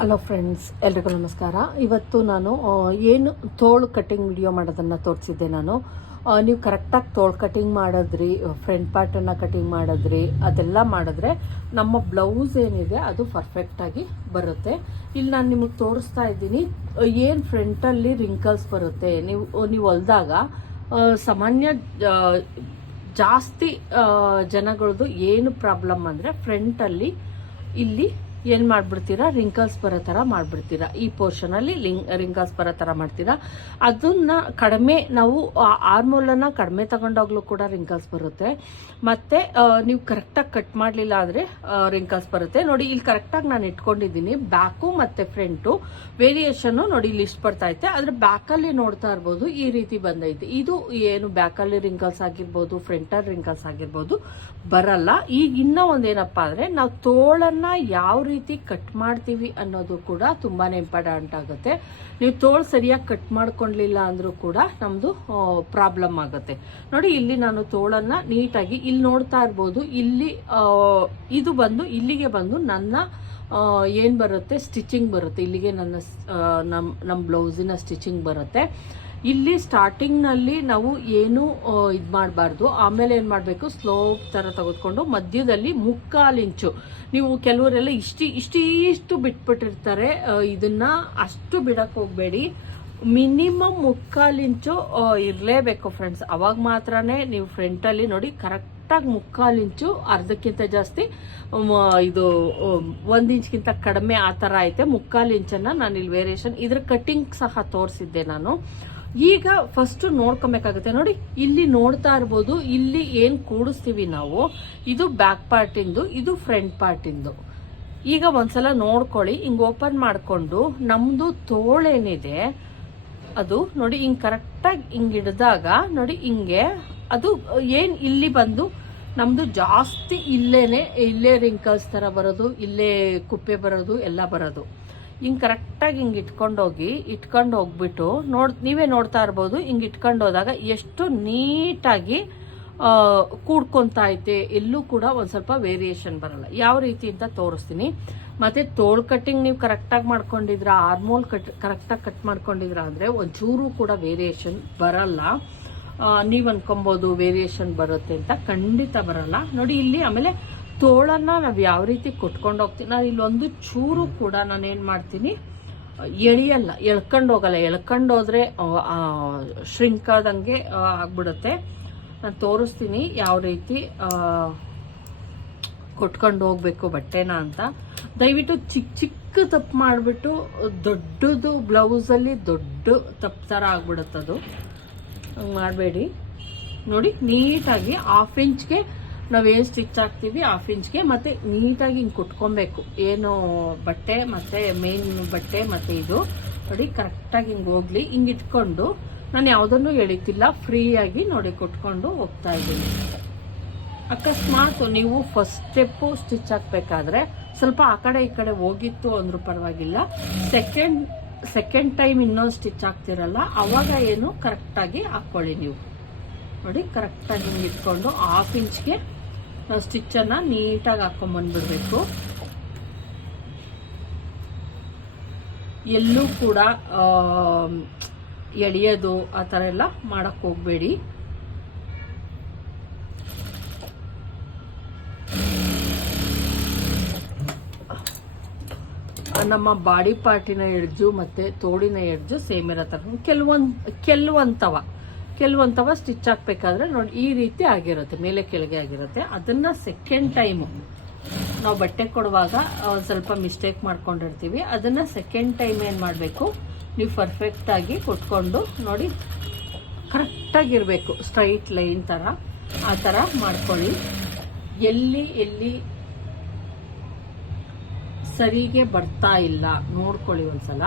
Hello friends ಎಲ್ರಿಗೂ ನಮಸ್ಕಾರ. ಇವತ್ತು ನಾನು ಏನು ತೋಳು ಕಟ್ಟಿಂಗ್ ವಿಡಿಯೋ ಮಾಡೋದನ್ನು ತೋರಿಸಿದ್ದೆ ನಾನು. ನೀವು ಕರೆಕ್ಟಾಗಿ ತೋಳು ಕಟ್ಟಿಂಗ್ ಮಾಡಿದ್ರಿ ಫ್ರಂಟ್ ಪಾರ್ಟನ್ನು ಕಟ್ಟಿಂಗ್ ಮಾಡಿದ್ರಿ, ಅದೆಲ್ಲ ಮಾಡಿದ್ರೆ ನಮ್ಮ ಬ್ಲೌಸ್ ಏನಿದೆ, ಅದು ಪರ್ಫೆಕ್ಟಾಗಿ ಬರುತ್ತೆ. ಇಲ್ಲಿ ನಾನು ನಿಮಗೆ ತೋರಿಸ್ತಾ ಇದ್ದೀನಿ, ಏನು ಫ್ರಂಟಲ್ಲಿ ರಿಂಕಲ್ಸ್ ಬರುತ್ತೆ. ನೀವು ನೀವು ಹೊಲ್ದಾಗ ಸಾಮಾನ್ಯ ಜಾಸ್ತಿ ಜನಗಳದ್ದು ಏನು ಪ್ರಾಬ್ಲಮ್ ಅಂದರೆ ಫ್ರಂಟಲ್ಲಿ ಇಲ್ಲಿ ಏನು ಮಾಡ್ಬಿಡ್ತೀರಾ? ರಿಂಕಲ್ಸ್ ಬರೋ ಥರ ಮಾಡ್ಬಿಡ್ತೀರಾ. ಈ ಪೋರ್ಷನಲ್ಲಿ ಲಿಂಗ್ ರಿಂಕಲ್ಸ್ ಬರೋ ಥರ ಮಾಡ್ತೀರಾ. ಅದನ್ನ ಕಡಿಮೆ, ನಾವು ಆರ್ಮೋಲನ್ನು ಕಡಿಮೆ ತಗೊಂಡೋಗ್ಲು ಕೂಡ ರಿಂಕಲ್ಸ್ ಬರುತ್ತೆ. ಮತ್ತು ನೀವು ಕರೆಕ್ಟಾಗಿ ಕಟ್ ಮಾಡಲಿಲ್ಲ ಅಂದರೆ ರಿಂಕಲ್ಸ್ ಬರುತ್ತೆ. ನೋಡಿ, ಇಲ್ಲಿ ಕರೆಕ್ಟಾಗಿ ನಾನು ಇಟ್ಕೊಂಡಿದ್ದೀನಿ. ಬ್ಯಾಕು ಮತ್ತು ಫ್ರಂಟು ವೇರಿಯೇಷನ್ ನೋಡಿ ಇಲ್ಲಿ ಇಷ್ಟು ಬರ್ತಾ ಐತೆ. ಆದರೆ ಬ್ಯಾಕಲ್ಲಿ ನೋಡ್ತಾ ಇರ್ಬೋದು, ಈ ರೀತಿ ಬಂದೈತೆ. ಇದು ಏನು ಬ್ಯಾಕಲ್ಲಿ ರಿಂಕಲ್ಸ್ ಆಗಿರ್ಬೋದು ಫ್ರಂಟಲ್ಲಿ ರಿಂಕಲ್ಸ್ ಆಗಿರ್ಬೋದು, ಬರಲ್ಲ. ಈಗ ಇನ್ನೂ ಒಂದೇನಪ್ಪ ಅಂದರೆ, ನಾವು ತೋಳನ್ನ ಯಾವ ರೀತಿ ಕಟ್ ಮಾಡ್ತೀವಿ ಅನ್ನೋದು ಕೂಡ ತುಂಬಾ ಇಂಪಾರ್ಟೆಂಟ್ ಆಗುತ್ತೆ. ನೀವು ತೋಳು ಸರಿಯಾಗಿ ಕಟ್ ಮಾಡ್ಕೊಳ್ಲಿಲ್ಲ ಅಂದರೂ ಕೂಡ ನಮ್ಮದು ಪ್ರಾಬ್ಲಮ್ ಆಗುತ್ತೆ. ನೋಡಿ, ಇಲ್ಲಿ ನಾನು ತೋಳನ್ನ ನೀಟಾಗಿ ಇಲ್ಲಿ ನೋಡ್ತಾ ಇರ್ಬೋದು. ಇಲ್ಲಿ ಇದು ಬಂದು, ಇಲ್ಲಿಗೆ ಬಂದು ನನ್ನ ಏನು ಬರುತ್ತೆ? ಸ್ಟಿಚಿಂಗ್ ಬರುತ್ತೆ. ಇಲ್ಲಿಗೆ ನನ್ನ ನಮ್ಮ ನಮ್ಮ ಬ್ಲೌಸಿನ ಸ್ಟಿಚಿಂಗ್ ಬರುತ್ತೆ. ಇಲ್ಲಿ ಸ್ಟಾರ್ಟಿಂಗ್ನಲ್ಲಿ ನಾವು ಏನು ಇದು ಮಾಡಬಾರ್ದು. ಆಮೇಲೆ ಏನು ಮಾಡಬೇಕು? ಸ್ಲೋಪ್ ಥರ ತೆಗೆದುಕೊಂಡು ಮಧ್ಯದಲ್ಲಿ ಮುಕ್ಕಾಲಿಂಚು ನೀವು ಕೆಲವರೆಲ್ಲ ಇಷ್ಟಿ, ಇಷ್ಟಿಷ್ಟು ಬಿಟ್ಬಿಟ್ಟಿರ್ತಾರೆ. ಇದನ್ನು ಅಷ್ಟು ಬಿಡಕ್ಕೆ ಹೋಗಬೇಡಿ. ಮಿನಿಮಮ್ ಮುಕ್ಕಾಲಿಂಚು ಇರಲೇಬೇಕು ಫ್ರೆಂಡ್ಸ್ ಅವಾಗ ಮಾತ್ರನೇ ನೀವು ಫ್ರಂಟಲ್ಲಿ ನೋಡಿ ಕರೆಕ್ಟಾಗಿ ಮುಕ್ಕಾಲು ಇಂಚು, ಅರ್ಧಕ್ಕಿಂತ ಜಾಸ್ತಿ ಇದು ಒಂದು ಇಂಚ್ಗಿಂತ ಕಡಿಮೆ ಆ ಥರ ಐತೆ. ಮುಕ್ಕಾಲು ಇಂಚನ್ನು ನಾನು ಇಲ್ಲಿ ವೇರಿಯೇಷನ್ ಇದ್ರ ಕಟ್ಟಿಂಗ್ ಸಹ ತೋರಿಸಿದ್ದೆ ನಾನು. ಈಗ ಫಸ್ಟ್ ನೋಡ್ಕೊಬೇಕಾಗುತ್ತೆ. ನೋಡಿ, ಇಲ್ಲಿ ನೋಡ್ತಾ ಇರ್ಬೋದು, ಇಲ್ಲಿ ಏನು ಕೂಡಿಸ್ತೀವಿ ನಾವು? ಇದು ಬ್ಯಾಕ್ ಪಾರ್ಟಿಂದು ಇದು ಫ್ರಂಟ್ ಪಾರ್ಟಿಂದು ಈಗ ಒಂದ್ಸಲ ನೋಡ್ಕೊಳ್ಳಿ, ಹಿಂಗ್ ಓಪನ್ ಮಾಡಿಕೊಂಡು, ನಮ್ದು ತೋಳೇನಿದೆ ಅದು ನೋಡಿ, ಹಿಂಗ್ ಕರೆಕ್ಟಾಗಿ ಹಿಂಗ್ ಹಿಡ್ದಾಗ, ನೋಡಿ, ಹಿಂಗೆ, ಅದು ಏನ್ ಇಲ್ಲಿ ಬಂದು, ನಮ್ದು ಜಾಸ್ತಿ ಇಲ್ಲೇನೆ, ಇಲ್ಲೇ ರಿಂಕಲ್ಸ್ ತರ ಬರೋದು, ಇಲ್ಲೇ ಕುಪ್ಪೆ ಬರೋದು, ಎಲ್ಲ ಬರೋದು. ಹಿಂಗ್ ಕರೆಕ್ಟಾಗಿ ಹಿಂಗೆ ಇಟ್ಕೊಂಡೋಗಿ, ಇಟ್ಕೊಂಡು ಹೋಗ್ಬಿಟ್ಟು ನೋಡ್, ನೀವೇ ನೋಡ್ತಾ ಇರ್ಬೋದು, ಹಿಂಗೆ ಇಟ್ಕೊಂಡು ಹೋದಾಗ ಎಷ್ಟು ನೀಟಾಗಿ ಕೂಡ್ಕೊಂತ ಐತೆ. ಎಲ್ಲೂ ಕೂಡ ಒಂದು ಸ್ವಲ್ಪ ವೇರಿಯೇಷನ್ ಬರಲ್ಲ. ಯಾವ ರೀತಿ ಅಂತ ತೋರಿಸ್ತೀನಿ. ಮತ್ತೆ ತೋಳು ಕಟ್ಟಿಂಗ್ ನೀವು ಕರೆಕ್ಟಾಗಿ ಮಾಡ್ಕೊಂಡಿದ್ರ ಆರ್ಮೋಲ್ ಕಟ್ ಕರೆಕ್ಟಾಗಿ ಕಟ್ ಮಾಡ್ಕೊಂಡಿದ್ರ ಅಂದರೆ ಒಂಚೂರು ಕೂಡ ವೇರಿಯೇಷನ್ ಬರಲ್ಲ. ನೀವು ಅನ್ಕೊಬೋದು ವೇರಿಯೇಷನ್ ಬರುತ್ತೆ ಅಂತ ಖಂಡಿತ ಬರಲ್ಲ. ನೋಡಿ ಇಲ್ಲಿ ಆಮೇಲೆ ತೋಳನ್ನ ನಾವು ಯಾವ ರೀತಿ ಕೊಟ್ಕೊಂಡು ಹೋಗ್ತೀವಿ ನಾನು ಇಲ್ಲೊಂದು ಚೂರು ಕೂಡ ನಾನು ಏನು ಮಾಡ್ತೀನಿ ಎಳಿಯಲ್ಲ ಎಳ್ಕೊಂಡು ಹೋಗಲ್ಲ. ಎಳ್ಕೊಂಡು ಹೋದ್ರೆ ಶ್ರಿಂಕ್ ಆದಂಗೆ ಆ, ಆಗ್ಬಿಡುತ್ತೆ. ನಾನು ತೋರಿಸ್ತೀನಿ ಯಾವ ರೀತಿ ಕೊಟ್ಕೊಂಡು ಹೋಗ್ಬೇಕು ಬಟ್ಟೆನ ಅಂತ. ದಯವಿಟ್ಟು ಚಿಕ್ಕ ಚಿಕ್ಕ ತಪ್ಪು ಮಾಡಿಬಿಟ್ಟು ದೊಡ್ಡದು ಬ್ಲೌಸಲ್ಲಿ ದೊಡ್ಡ ತಪ್ಪು ಥರ ಆಗ್ಬಿಡುತ್ತದು. ಮಾಡಬೇಡಿ. ನೋಡಿ ನೀಟಾಗಿ ಹಾಫ್ ಇಂಚ್ಗೆ ನಾವೇನು ಸ್ಟಿಚ್ ಹಾಕ್ತೀವಿ ಹಾಫ್ ಇಂಚ್ಗೆ ಮತ್ತು ನೀಟಾಗಿ ಹಿಂಗೆ ಕುಟ್ಕೊಬೇಕು. ಏನು ಬಟ್ಟೆ, ಮತ್ತು ಮೇನ್ ಬಟ್ಟೆ, ಮತ್ತು ಇದು. ನೋಡಿ ಕರೆಕ್ಟಾಗಿ ಹಿಂಗೆ ಹೋಗ್ಲಿ. ಹಿಂಗೆ ಇಟ್ಕೊಂಡು ನಾನು ಯಾವುದನ್ನು ಎಳಿತಿಲ್ಲ. ಫ್ರೀಯಾಗಿ ನೋಡಿ ಕುಟ್ಕೊಂಡು ಹೋಗ್ತಾ ಇದ್ದೀನಿ. ಅಕಸ್ಮಾತ್ ನೀವು ಫಸ್ಟ್ ಸ್ಟೆಪ್ಪು ಸ್ಟಿಚ್ ಹಾಕಬೇಕಾದ್ರೆ ಸ್ವಲ್ಪ ಆ ಕಡೆ ಈ ಕಡೆ ಹೋಗಿತ್ತು ಅಂದರೂ ಪರವಾಗಿಲ್ಲ. ಸೆಕೆಂಡ್ ಸೆಕೆಂಡ್ ಟೈಮ್ ಇನ್ನೊಂದು ಸ್ಟಿಚ್ ಹಾಕ್ತಿರಲ್ಲ, ಅವಾಗ ಏನು ಕರೆಕ್ಟಾಗಿ ಹಾಕ್ಕೊಳ್ಳಿ ನೀವು. ನೋಡಿ ಕರೆಕ್ಟಾಗಿ ಹಿಂಗೆ ಇಟ್ಕೊಂಡು ಹಾಫ್ ಇಂಚ್ಗೆ ನಾವು ಸ್ಟಿಚ್ಚನ್ನು ನೀಟಾಗಿ ಹಾಕ್ಕೊಂಬಂದ್ಬಿಡ್ಬೇಕು ಎಲ್ಲೂ ಕೂಡ ಎಳೆಯೋದು ಆ ಥರ ಎಲ್ಲ ಮಾಡಕ್ಕೆ ಹೋಗಬೇಡಿ. ನಮ್ಮ ಬಾಡಿ ಪಾರ್ಟಿನ ಎಡ್ಜು ಮತ್ತು ತೋಳಿನ ಎಡ್ಜು ಸೇಮ್ ಇರೋ ಥರ ಕೆಲವೊಂದು, ಕೆಲವಂತವ. ಕೆಲವಂತವ ಸ್ಟಿಚ್ ಹಾಕ್ಬೇಕಾದ್ರೆ ನೋಡಿ ಈ ರೀತಿ ಆಗಿರುತ್ತೆ, ಮೇಲೆ ಕೆಳಗೆ ಆಗಿರುತ್ತೆ. ಅದನ್ನ ಸೆಕೆಂಡ್ ಟೈಮು ನಾವು ಬಟ್ಟೆ ಕೊಡುವಾಗ ಸ್ವಲ್ಪ ಮಿಸ್ಟೇಕ್ ಮಾಡ್ಕೊಂಡಿರ್ತೀವಿ. ಅದನ್ನ ಸೆಕೆಂಡ್ ಟೈಮ್ ಏನು ಮಾಡಬೇಕು? ನೀವು ಪರ್ಫೆಕ್ಟ್ ಆಗಿ ಕೊಟ್ಕೊಂಡು ನೋಡಿ ಕರೆಕ್ಟಾಗಿರಬೇಕು ಸ್ಟ್ರೈಟ್ ಲೈನ್ ಥರ ಆ ಥರ ಮಾಡ್ಕೊಳ್ಳಿ. ಎಲ್ಲಿ ಎಲ್ಲಿ ಸರಿಗೆ ಬರ್ತಾ ಇಲ್ಲ, ನೋಡ್ಕೊಳ್ಳಿ ಒಂದ್ಸಲ.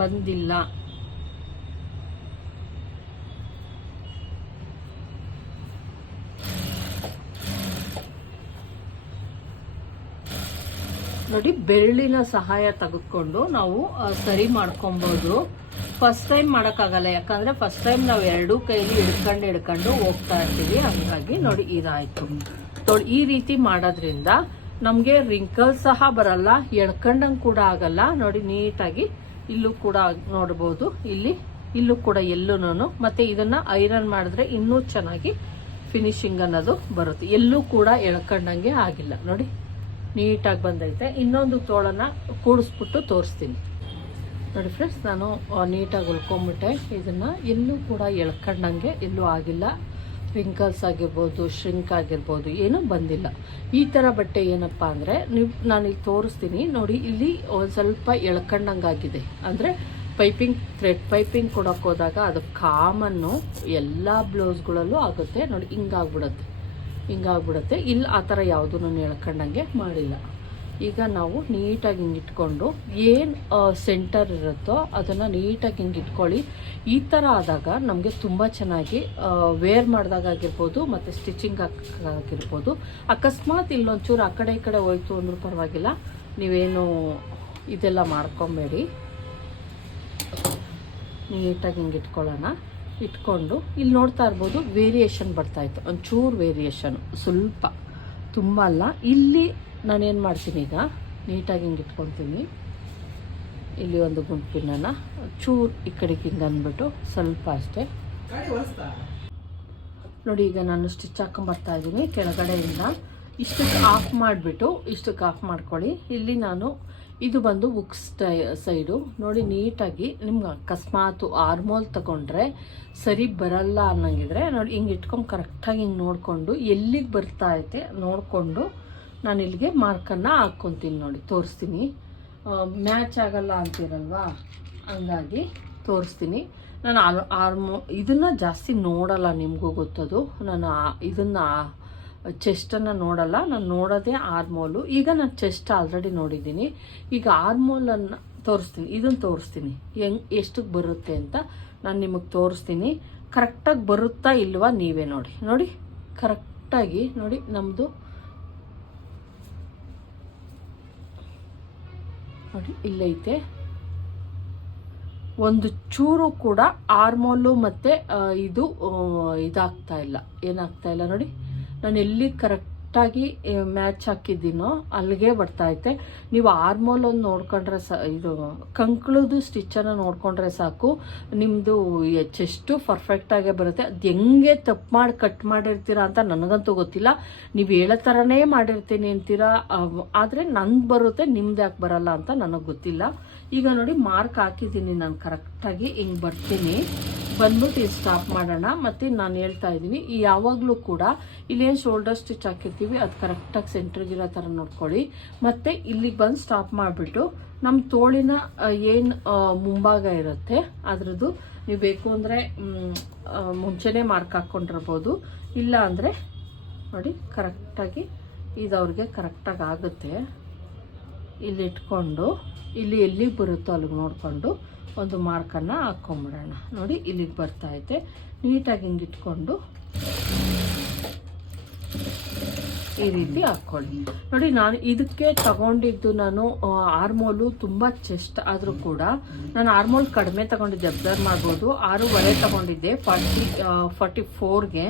ಬಂದಿಲ್ಲ. ನೋಡಿ, ಬೆರಳಿನ ಸಹಾಯ ತೆಗೆದುಕೊಂಡು ನಾವು ಸರಿ ಮಾಡ್ಕೊಬೋದು. ಫಸ್ಟ್ ಟೈಮ್ ಮಾಡೋಕ್ಕಾಗಲ್ಲ, ಯಾಕಂದ್ರೆ ಫಸ್ಟ್ ಟೈಮ್ ನಾವು ಎರಡೂ ಕೈಲಿ ಹಿಡ್ಕೊಂಡು ಹಿಡ್ಕೊಂಡು ಹೋಗ್ತಾ ಇರ್ತೀವಿ. ಹಂಗಾಗಿ ನೋಡಿ, ಇದಾಯಿತು. ನೋಡಿ, ಈ ರೀತಿ ಮಾಡೋದ್ರಿಂದ ನಮಗೆ ರಿಂಕಲ್ ಸಹ ಬರಲ್ಲ, ಎಳ್ಕೊಂಡಂಗೆ ಕೂಡ ಆಗಲ್ಲ. ನೋಡಿ, ನೀಟಾಗಿ ಇಲ್ಲೂ ಕೂಡ ನೋಡ್ಬೋದು. ಇಲ್ಲಿ, ಇಲ್ಲೂ ಕೂಡ ಎಲ್ಲೂ ಮತ್ತೆ ಇದನ್ನ ಐರನ್ ಮಾಡಿದ್ರೆ ಇನ್ನೂ ಚೆನ್ನಾಗಿ ಫಿನಿಶಿಂಗ್ ಅನ್ನೋದು ಬರುತ್ತೆ. ಎಲ್ಲೂ ಕೂಡ ಎಳ್ಕೊಂಡಂಗೆ ಆಗಿಲ್ಲ. ನೋಡಿ. ನೀಟಾಗಿ ಬಂದೈತೆ. ಇನ್ನೊಂದು ತೋಳನ್ನು ಕೂಡಿಸ್ಬಿಟ್ಟು ತೋರಿಸ್ತೀನಿ. ನೋಡಿ ಫ್ರೆಂಡ್ಸ್ ನಾನು ನೀಟಾಗಿ ಉಳ್ಕೊಂಬಿಟ್ಟೆ. ಇದನ್ನು ಎಲ್ಲೂ ಕೂಡ ಎಳ್ಕೊಂಡಂಗೆ ಎಲ್ಲೂ ಆಗಿಲ್ಲ. ಪಿಂಕಲ್ಸ್ ಆಗಿರ್ಬೋದು ಶ್ರಿಂಕ್ ಆಗಿರ್ಬೋದು, ಏನೂ ಬಂದಿಲ್ಲ. ಈ ಥರ ಬಟ್ಟೆ ಏನಪ್ಪ ಅಂದರೆ, ನೀವು ಇಲ್ಲಿ ತೋರಿಸ್ತೀನಿ. ನೋಡಿ, ಇಲ್ಲಿ ಒಂದು ಸ್ವಲ್ಪ ಎಳ್ಕೊಂಡಂಗಾಗಿದೆ. ಅಂದರೆ ಪೈಪಿಂಗ್ ಥ್ರೆಡ್ ಪೈಪಿಂಗ್ ಕೊಡೋಕೆ ಹೋದಾಗ ಅದು ಕಾಮನ್ನು ಎಲ್ಲ ಬ್ಲೌಸ್ಗಳಲ್ಲೂ ಆಗುತ್ತೆ. ನೋಡಿ, ಹಿಂಗಾಗ್ಬಿಡುತ್ತೆ. ಹಿಂಗಾಗ್ಬಿಡುತ್ತೆ. ಇಲ್ಲಿ, ಆ ಥರ ಯಾವುದೂ ಹೇಳ್ಕೊಂಡಂಗೆ ಮಾಡಿಲ್ಲ. ಈಗ ನಾವು ನೀಟಾಗಿ ಹಿಂಗೆ ಇಟ್ಕೊಂಡು ಏನು ಸೆಂಟರ್ ಇರುತ್ತೋ ಅದನ್ನು ನೀಟಾಗಿ ಹಿಂಗೆ ಇಟ್ಕೊಳ್ಳಿ ಈ ಥರ ಆದಾಗ ನಮಗೆ ತುಂಬ ಚೆನ್ನಾಗಿ ವೇರ್ ಮಾಡಿದಾಗ ಆಗಿರ್ಬೋದು, ಮತ್ತು ಸ್ಟಿಚಿಂಗ್ ಆಗಿರ್ಬೋದು. ಅಕಸ್ಮಾತ್ ಇಲ್ಲೊಂಚೂರು ಆ ಕಡೆ ಈ ಕಡೆ ಹೋಯ್ತು ಅಂದರೂ ಪರವಾಗಿಲ್ಲ. ನೀವೇನು ಇದೆಲ್ಲ ಮಾಡ್ಕೊಬೇಡಿ. ನೀಟಾಗಿ ಹಿಂಗೆ ಇಟ್ಕೊಳ್ಳೋಣ ಇಟ್ಕೊಂಡು ಇಲ್ಲಿ ನೋಡ್ತಾ ಇರ್ಬೋದು ವೇರಿಯೇಷನ್ ಬರ್ತಾ ಇತ್ತು. ಒಂಚೂರು ವೇರಿಯೇಷನ್ ಸ್ವಲ್ಪ. ತುಂಬ ಅಲ್ಲ. ಇಲ್ಲಿ ನಾನೇನು ಮಾಡ್ತೀನಿ ಈಗ? ನೀಟಾಗಿ ಹಿಂಗೆ ಇಟ್ಕೊತೀನಿ ಇಲ್ಲಿ ಒಂದು ಗುಂಪಿನ ಚೂರು ಈ ಕಡೆಗೆ ಹಿಂಗೆ ಅಂದ್ಬಿಟ್ಟು ಸ್ವಲ್ಪ ಅಷ್ಟೇ. ನೋಡಿ, ಈಗ ನಾನು ಸ್ಟಿಚ್ ಹಾಕೊಂಬರ್ತಾ ಇದ್ದೀನಿ. ಕೆಳಗಡೆಯಿಂದ ಇಷ್ಟಕ್ಕೆ ಆಫ್ ಮಾಡಿಬಿಟ್ಟು ಇಷ್ಟಕ್ಕೆ ಆಫ್ ಮಾಡ್ಕೊಳ್ಳಿ. ಇಲ್ಲಿ ನಾನು ಇದು ಬಂದು ಉಕ್ಸ್ ಸೈಡು. ನೋಡಿ, ನೀಟಾಗಿ ನಿಮ್ಗೆ ಅಕಸ್ಮಾತ್ ಆರ್ಮೋಲ್ ತಗೊಂಡ್ರೆ ಸರಿ ಬರಲ್ಲ ಅನ್ನಂಗಿದ್ರೆ ನೋಡಿ, ಹಿಂಗೆ ಇಟ್ಕೊಂಡು ಕರೆಕ್ಟಾಗಿ ಹಿಂಗೆ ನೋಡಿಕೊಂಡು, ಎಲ್ಲಿಗೆ ಬರ್ತಾ ಐತೆ ನೋಡಿಕೊಂಡು ನಾನು ಇಲ್ಲಿಗೆ ಮಾರ್ಕನ್ನು ಹಾಕ್ಕೊತೀನಿ ನೋಡಿ, ತೋರಿಸ್ತೀನಿ. ಮ್ಯಾಚ್ ಆಗಲ್ಲ ಅಂತೀರಲ್ವಾ? ಹಂಗಾಗಿ ತೋರಿಸ್ತೀನಿ. ನಾನು ಆರ್ ಆರ್ಮೋ, ಇದನ್ನು ಜಾಸ್ತಿ ನೋಡಲ್ಲ ನಿಮಗೂ ಗೊತ್ತದು. ನಾನು ಇದನ್ನು ಚೆಸ್ಟನ್ನು ನೋಡಲ್ಲ, ನಾನು ನೋಡೋದೇ ಆರ್ಮೋಲು. ಈಗ ನಾನು ಚೆಸ್ಟ್ ಆಲ್ರೆಡಿ ನೋಡಿದ್ದೀನಿ. ಈಗ ಆರ್ಮೋಲನ್ನು ತೋರಿಸ್ತೀನಿ. ಇದನ್ನು ತೋರಿಸ್ತೀನಿ. ಹೆಂಗ್, ಎಷ್ಟಕ್ಕೆ ಬರುತ್ತೆ ಅಂತ ನಾನು ನಿಮಗೆ ತೋರಿಸ್ತೀನಿ. ಕರೆಕ್ಟಾಗಿ ಬರುತ್ತಾ ಇಲ್ವಾ ನೀವೇ ನೋಡಿ. ನೋಡಿ, ಕರೆಕ್ಟಾಗಿ ನೋಡಿ ನಮ್ಮದು. ನೋಡಿ ಇಲ್ಲೈತೆ ಒಂದು ಚೂರು ಕೂಡ ಆರ್ಮೋಲು ಮತ್ತು ಇದು ಇದಾಗ್ತಾ ಇಲ್ಲ. ಏನಾಗ್ತಾ ಇಲ್ಲ ನೋಡಿ. ನಾನು ಎಲ್ಲಿ ಕರೆಕ್ಟಾಗಿ ಮ್ಯಾಚ್ ಹಾಕಿದ್ದೀನೋ ಅಲ್ಲಿಗೆ ಬರ್ತಾ ಐತೆ ನೀವು ಆರ್ಮೋಲ್ ಒಂದು ನೋಡ್ಕೊಂಡ್ರೆ ಸ, ಇದು ಕಂಕ್ಳದ್ದು ಸ್ಟಿಚ್ಚನ್ನು ನೋಡಿಕೊಂಡ್ರೆ ಸಾಕು. ನಿಮ್ಮದು ಎಷ್ಟು ಪರ್ಫೆಕ್ಟಾಗೇ ಬರುತ್ತೆ. ಅದು ಹೆಂಗೆ ತಪ್ಪು ಮಾಡಿ ಕಟ್ ಮಾಡಿರ್ತೀರಾ ಅಂತ ನನಗಂತೂ ಗೊತ್ತಿಲ್ಲ. ನೀವು ಹೇಳೋ ಥರನೇ ಮಾಡಿರ್ತೀನಿ ಅಂತೀರಾ? ಆದರೆ ನಂದು ಬರುತ್ತೆ, ನಿಮ್ದು ಯಾಕೆ ಬರಲ್ಲ ಅಂತ ನನಗೆ ಗೊತ್ತಿಲ್ಲ. ಈಗ ನೋಡಿ, ಮಾರ್ಕ್ ಹಾಕಿದ್ದೀನಿ ನಾನು ಕರೆಕ್ಟಾಗಿ, ಹಿಂಗೆ ಬರ್ತೀನಿ. ಬಂದ್ಬಿಟ್ಟು ಇದು ಸ್ಟಾಪ್ ಮಾಡೋಣ. ಮತ್ತು ನಾನು ಹೇಳ್ತಾ ಇದ್ದೀನಿ, ಈ ಯಾವಾಗಲೂ ಕೂಡ ಇಲ್ಲೇನು ಶೋಲ್ಡರ್ ಸ್ಟಿಚ್ ಹಾಕಿರ್ತೀವಿ, ಅದು ಕರೆಕ್ಟಾಗಿ ಸೆಂಟ್ರಿಗಿರೋ ಥರ ನೋಡ್ಕೊಳ್ಳಿ. ಮತ್ತು ಇಲ್ಲಿಗೆ ಬಂದು ಸ್ಟಾಪ್ ಮಾಡಿಬಿಟ್ಟು ನಮ್ಮ ತೋಳಿನ ಏನು ಮುಂಭಾಗ ಇರುತ್ತೆ, ಅದರದ್ದು ನೀವು ಬೇಕು ಅಂದರೆ ಮುಂಚೆನೇ ಮಾರ್ಕ್ ಹಾಕ್ಕೊಂಡಿರ್ಬೋದು ಇಲ್ಲ ಅಂದರೆ ನೋಡಿ ಕರೆಕ್ಟಾಗಿ ಇದು ಅವ್ರಿಗೆ ಕರೆಕ್ಟಾಗಿ ಆಗುತ್ತೆ. ಇಲ್ಲಿ ಇಟ್ಕೊಂಡು ಇಲ್ಲಿ ಎಲ್ಲಿಗೆ ಬರುತ್ತೋ ಅಲ್ಲಿಗೆ ನೋಡಿಕೊಂಡು ಒಂದು ಮಾರ್ಕನ್ನು ಹಾಕ್ಕೊಂಬಿಡೋಣ ನೋಡಿ, ಇಲ್ಲಿಗೆ ಬರ್ತಾ ಐತೆ ನೀಟಾಗಿ ಹಿಂಗೆ ಇಟ್ಕೊಂಡು ಈ ರೀತಿ ಹಾಕ್ಕೊಳ್ಳಿ ನೋಡಿ, ನಾನು ಇದಕ್ಕೆ ತಗೊಂಡಿದ್ದು ನಾನು ಆರ್ಮೋಲು ತುಂಬ ಚೆಸ್ಟ್ ಆದರೂ ಕೂಡ ನಾನು ಆರ್ಮೋಲ್ ಕಡಿಮೆ ತಗೊಂಡಿದ್ದೆ ಅಬ್ಸರ್ವ್ ಮಾಡ್ಬೋದು. ಆರೂವರೆ ತಗೊಂಡಿದ್ದೆ, ಫಾರ್ಟಿ ಫಾರ್ಟಿ ಫೋರ್ಗೆ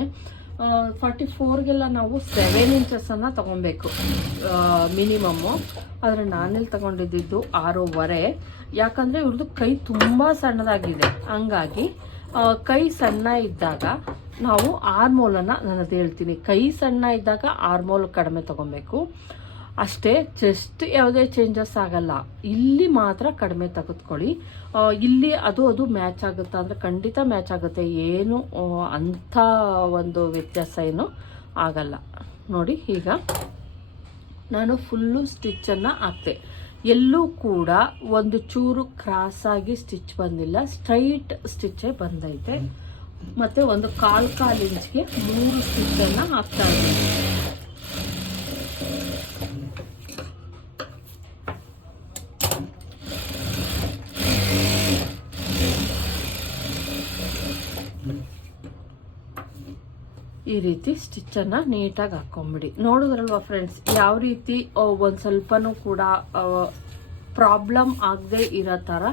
ಫಾರ್ಟಿ ಫೋರ್ಗೆಲ್ಲ ನಾವು ಸೆವೆನ್ ಇಂಚಸನ್ನು ತಗೊಬೇಕು. ಮಿನಿಮಮ್ಮು ಆದರೆ ನಾನೆಲ್ಲಿ ತಗೊಂಡಿದ್ದು ಆರೂವರೆ. ಯಾಕಂದರೆ ಇವ್ರದ್ದು ಕೈ ತುಂಬ ಸಣ್ಣದಾಗಿದೆ. ಹಂಗಾಗಿ ಕೈ ಸಣ್ಣ ಇದ್ದಾಗ ನಾವು ಆರ್ಮೋಲನ್ನು ನಾನು ಅದು ಹೇಳ್ತೀನಿ. ಕೈ ಸಣ್ಣ ಇದ್ದಾಗ ಆರ್ಮೋಲ್ ಕಡಿಮೆ ತಗೊಬೇಕು. ಅಷ್ಟೇ ಜಸ್ಟ್ ಯಾವುದೇ ಚೇಂಜಸ್ ಆಗಲ್ಲ. ಇಲ್ಲಿ ಮಾತ್ರ ಕಡಿಮೆ ತೆಗೆದುಕೊಳ್ಳಿ. ಇಲ್ಲಿ ಅದು ಅದು ಮ್ಯಾಚ್ ಆಗುತ್ತಾ ಅಂದರೆ ಖಂಡಿತ ಮ್ಯಾಚ್ ಆಗುತ್ತೆ. ಏನು ಅಂಥ ಒಂದು ವ್ಯತ್ಯಾಸ ಏನು ಆಗಲ್ಲ. ನೋಡಿ ಈಗ ನಾನು ಫುಲ್ಲು ಸ್ಟಿಚ್ಚನ್ನು ಹಾಕ್ತೆ ಎಲ್ಲೂ ಕೂಡ ಒಂದು ಚೂರು ಕ್ರಾಸ್ ಆಗಿ ಸ್ಟಿಚ್ ಬಂದಿಲ್ಲ. ಸ್ಟ್ರೈಟ್ ಸ್ಟಿಚ್ಚೇ ಬಂದೈತೆ. ಮತ್ತೆ ಒಂದು ಕಾಲು ಕಾಲ್ ಇಂಚ್ಗೆ ಮೂರು ಸ್ಟಿಚ್ಚನ್ನು ಹಾಕ್ತಾ ಇದ್ದೀನಿ. ಈ ರೀತಿ ಸ್ಟಿಚ್ಚನ್ನು ನೀಟಾಗಿ ಹಾಕ್ಕೊಂಬಿಡಿ ನೋಡಿದ್ರಲ್ವಾ ಫ್ರೆಂಡ್ಸ್ ಯಾವ ರೀತಿ ಒಂದು ಸ್ವಲ್ಪನೂ ಕೂಡ ಪ್ರಾಬ್ಲಮ್ ಆಗದೆ ಇರೋ ಥರ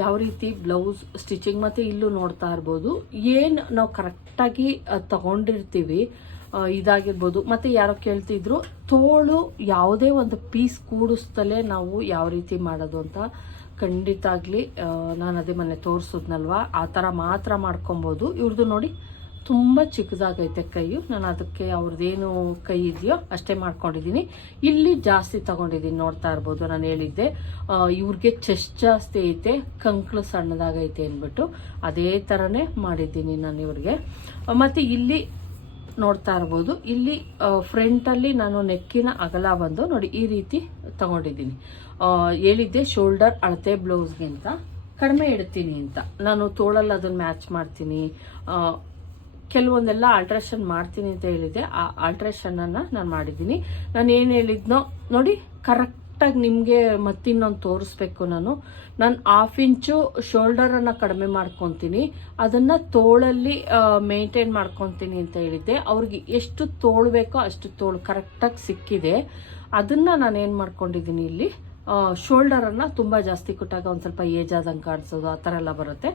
ಯಾವ ರೀತಿ ಬ್ಲೌಸ್ ಸ್ಟಿಚಿಂಗ್ ಮತ್ತು ಇಲ್ಲೂ ನೋಡ್ತಾ ಇರ್ಬೋದು. ಏನು ನಾವು ಕರೆಕ್ಟಾಗಿ ತಗೊಂಡಿರ್ತೀವಿ ಇದಾಗಿರ್ಬೋದು. ಮತ್ತು ಯಾರೋ ಕೇಳ್ತಿದ್ರು, ತೋಳು ಯಾವುದೇ ಒಂದು ಪೀಸ್ ಕೂಡಿಸ್ತಲೇ ನಾವು ಯಾವ ರೀತಿ ಮಾಡೋದು ಅಂತ ಖಂಡಿತ ಆಗಲಿ ನಾನು ಅದೇ ಮೊನ್ನೆ ತೋರಿಸಿದ್ನಲ್ವ? ಆ ಥರ ಮಾತ್ರ ಮಾಡ್ಕೊಬೋದು. ಇವ್ರದ್ದು ನೋಡಿ ತುಂಬ ಚಿಕ್ಕದಾಗೈತೆ ಕೈಯು. ನಾನು ಅದಕ್ಕೆ ಅವ್ರದ್ದೇನು ಕೈ ಇದೆಯೋ ಅಷ್ಟೇ ಮಾಡ್ಕೊಂಡಿದ್ದೀನಿ. ಇಲ್ಲಿ ಜಾಸ್ತಿ ತಗೊಂಡಿದ್ದೀನಿ, ನೋಡ್ತಾ ಇರ್ಬೋದು ನಾನು ಹೇಳಿದ್ದೆ. ಇವ್ರಿಗೆ ಚೆಸ್ ಜಾಸ್ತಿ ಐತೆ, ಕಂಕ್ಳು ಸಣ್ಣದಾಗೈತೆ ಅಂದ್ಬಿಟ್ಟು ಅದೇ ಥರನೇ ಮಾಡಿದ್ದೀನಿ ನಾನು ಇವ್ರಿಗೆ. ಮತ್ತು ಇಲ್ಲಿ ನೋಡ್ತಾ ಇರ್ಬೋದು, ಇಲ್ಲಿ ಫ್ರಂಟಲ್ಲಿ ನಾನು ನೆಕ್ಕಿನ ಅಗಲ ಬಂದು ನೋಡಿ ಈ ರೀತಿ ತಗೊಂಡಿದ್ದೀನಿ. ಹೇಳಿದ್ದೆ ಶೋಲ್ಡರ್ ಅಳತೆ ಬ್ಲೌಸ್ಗಿಂತ ಕಡಿಮೆ ಇಡ್ತೀನಿ ಅಂತ. ನಾನು ತೋಳಲ್ಲಿ ಅದನ್ನು ಮ್ಯಾಚ್ ಮಾಡ್ತೀನಿ. ಕೆಲವೊಂದೆಲ್ಲ ಆಲ್ಟ್ರೇಷನ್ ಮಾಡ್ತೀನಿ ಅಂತ ಹೇಳಿದ್ದೆ. ಆ ಆಲ್ಟ್ರೇಷನನ್ನು ನಾನು ಮಾಡಿದ್ದೀನಿ. ನಾನು ಏನು ಹೇಳಿದ್ನೋ ನೋಡಿ ಕರೆಕ್ಟಾಗಿ ನಿಮಗೆ ಮತ್ತಿನ್ನೊಂದು ತೋರಿಸ್ಬೇಕು ನಾನು. ನಾನು ಹಾಫ್ ಇಂಚು ಶೋಲ್ಡರನ್ನು ಕಡಿಮೆ ಮಾಡ್ಕೊತೀನಿ. ಅದನ್ನು ತೋಳಲ್ಲಿ ಮೇಂಟೈನ್ ಮಾಡ್ಕೊತೀನಿ ಅಂತ ಹೇಳಿದ್ದೆ. ಅವ್ರಿಗೆ ಎಷ್ಟು ತೋಳ್ಬೇಕೋ ಅಷ್ಟು ತೋಳು ಕರೆಕ್ಟಾಗಿ ಸಿಕ್ಕಿದೆ. ಅದನ್ನು ನಾನು ಏನು ಮಾಡ್ಕೊಂಡಿದ್ದೀನಿ ಇಲ್ಲಿ ಶೋಲ್ಡರನ್ನು ತುಂಬ ಜಾಸ್ತಿ ಕೊಟ್ಟಾಗ ಒಂದು ಸ್ವಲ್ಪ ಏಜ್ ಆದಂಗೆ ಕಾಣಿಸೋದು, ಆ ಥರ ಎಲ್ಲ ಬರುತ್ತೆ.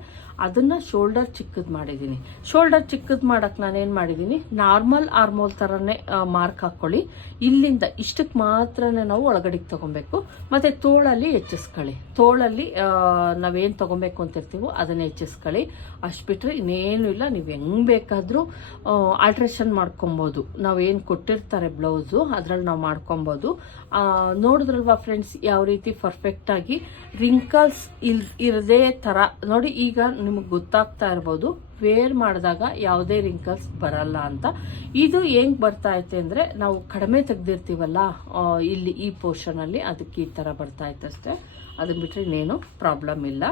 ಅದನ್ನು ಶೋಲ್ಡರ್ ಚಿಕ್ಕದು ಮಾಡಿದ್ದೀನಿ ಶೋಲ್ಡರ್ ಚಿಕ್ಕದು ಮಾಡೋಕ್ಕೆ ನಾನು ಏನು ಮಾಡಿದ್ದೀನಿ ನಾರ್ಮಲ್ ಆರ್ಮೋಲ್ ಥರನೇ ಮಾರ್ಕ್ ಹಾಕ್ಕೊಳ್ಳಿ ಇಲ್ಲಿಂದ ಇಷ್ಟಕ್ಕೆ ಮಾತ್ರನೇ ನಾವು ಒಳಗಡೆಗೆ ತಗೊಬೇಕು. ಮತ್ತು ತೋಳಲ್ಲಿ ಹೆಚ್ಚಿಸ್ಕೊಳ್ಳಿ. ತೋಳಲ್ಲಿ ನಾವೇನು ಅಂತ ಅಂತಿರ್ತೀವೋ ಅದನ್ನ ಹೆಚ್ಚಿಸ್ಕೊಳ್ಳಿ. ಅಷ್ಟು ಬಿಟ್ಟರೆ ಇನ್ನೇನು ಇಲ್ಲ. ನೀವು ಹೆಂಗೆ ಬೇಕಾದರೂ ಆಲ್ಟ್ರೇಷನ್ ಮಾಡ್ಕೊಬೋದು. ನಾವೇನು ಕೊಟ್ಟಿರ್ತಾರೆ ಬ್ಲೌಸು ಅದ್ರಲ್ಲಿ ನಾವು ಮಾಡ್ಕೊಬೋದು. ನೋಡಿದ್ರಲ್ವಾ ಫ್ರೆಂಡ್ಸ್ ರೀತಿ ಪರ್ಫೆಕ್ಟಾಗಿ ರಿಂಕಲ್ಸ್ ಇಲ್, ಇರದೇ ಥರ. ನೋಡಿ, ಈಗ ನಿಮಗೆ ಗೊತ್ತಾಗ್ತಾ ಇರ್ಬೋದು ವೇರ್ ಮಾಡಿದಾಗ ಯಾವುದೇ ರಿಂಕಲ್ಸ್ ಬರಲ್ಲ ಅಂತ. ಇದು ಹೆಂಗೆ ಬರ್ತಾ ಐತೆ ಅಂದರೆ, ನಾವು ಕಡಿಮೆ ತೆಗ್ದಿರ್ತೀವಲ್ಲ ಇಲ್ಲಿ ಈ ಪೋರ್ಷನಲ್ಲಿ ಅದಕ್ಕೆ ಈ ಥರ ಬರ್ತಾ ಇತ್ತು ಅಷ್ಟೇ. ಅದನ್ನ ಬಿಟ್ಟರೆ ಇನ್ನೇನು ಪ್ರಾಬ್ಲಮ್ ಇಲ್ಲ.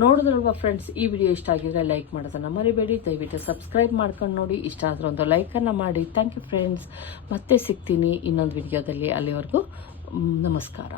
ನೋಡಿದ್ರಲ್ವ ಫ್ರೆಂಡ್ಸ್ ಈ ವಿಡಿಯೋ ಇಷ್ಟ ಆಗಿದ್ರೆ ಲೈಕ್ ಮಾಡೋದನ್ನು ಮರಿಬೇಡಿ. ದಯವಿಟ್ಟು ಸಬ್ಸ್ಕ್ರೈಬ್ ಮಾಡ್ಕೊಂಡು ನೋಡಿ. ಇಷ್ಟ ಆದರೆ ಒಂದು ಲೈಕನ್ನು ಮಾಡಿ. ಥ್ಯಾಂಕ್ ಯು ಫ್ರೆಂಡ್ಸ್ ಮತ್ತೆ ಸಿಗ್ತೀನಿ ಇನ್ನೊಂದು ವಿಡಿಯೋದಲ್ಲಿ ಅಲ್ಲಿವರೆಗೂ ನಮಸ್ಕಾರ.